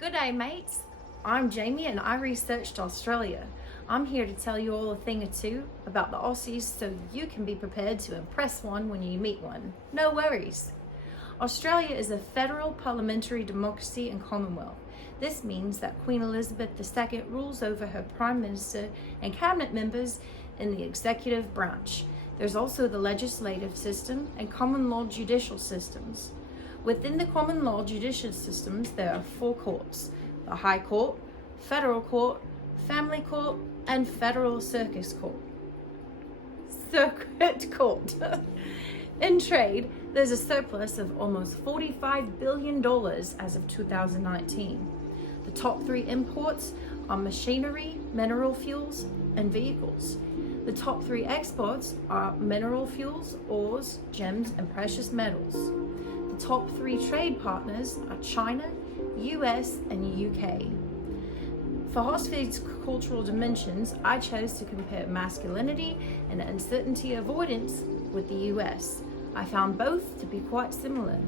Good day, mates. I'm Jamie and I researched Australia. I'm here to tell you all a thing or two about the Aussies so you can be prepared to impress one when you meet one. No worries. Australia is a federal parliamentary democracy and commonwealth. This means that Queen Elizabeth II rules over her Prime Minister and cabinet members in the executive branch. There's also the legislative system and common law judicial systems. Within the common law judicial systems, there are 4 courts: the High Court, Federal Court, Family Court, and Federal Circuit Court. In trade, there's a surplus of almost $45 billion as of 2019. The top 3 imports are machinery, mineral fuels, and vehicles. The top 3 exports are mineral fuels, ores, gems, and precious metals. The top 3 trade partners are China, US, and UK. For Hosfield's cultural dimensions, I chose to compare masculinity and uncertainty avoidance with the US. I found both to be quite similar.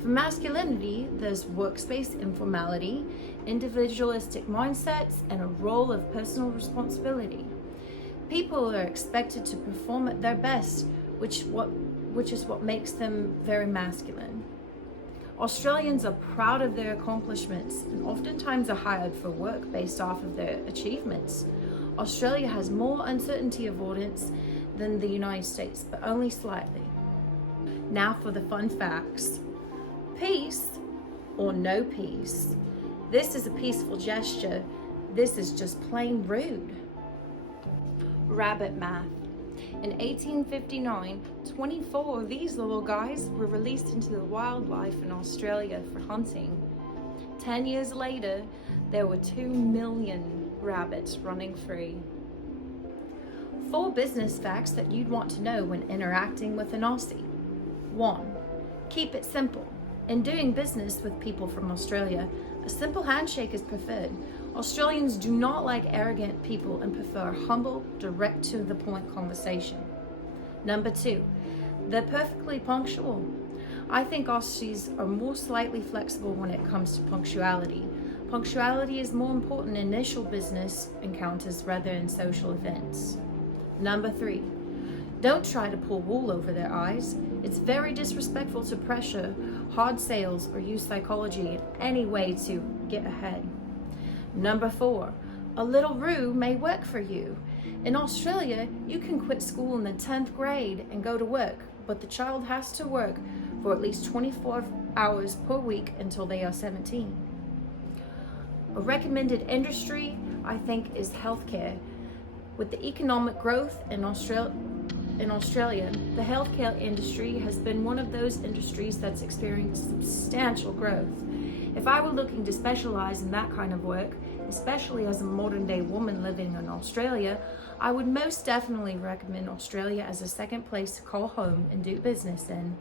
For masculinity, there's workspace informality, individualistic mindsets, and a role of personal responsibility. People are expected to perform at their best, which is what makes them very masculine. Australians are proud of their accomplishments and oftentimes are hired for work based off of their achievements. Australia has more uncertainty avoidance than the United States, but only slightly. Now for the fun facts. Peace or no peace. This is a peaceful gesture. This is just plain rude. Rabbit math. In 1859, 24 of these little guys were released into the wildlife in Australia for hunting. 10 years later, there were 2 million rabbits running free. 4 business facts that you'd want to know when interacting with an Aussie. 1. Keep it simple. In doing business with people from Australia, a simple handshake is preferred. Australians do not like arrogant people and prefer humble, direct to the point conversation. Number 2, they're perfectly punctual. I think Aussies are more slightly flexible when it comes to punctuality. Punctuality is more important in initial business encounters rather than social events. Number 3, don't try to pull wool over their eyes. It's very disrespectful to pressure, hard sales, or use psychology in any way to get ahead. Number 4, a little rue may work for you. In Australia, you can quit school in the 10th grade and go to work, but the child has to work for at least 24 hours per week until they are 17. A recommended industry, I think, is healthcare. With the economic growth in Australia, the healthcare industry has been one of those industries that's experienced substantial growth. If I were looking to specialize in that kind of work, especially as a modern day woman living in Australia, I would most definitely recommend Australia as a second place to call home and do business in.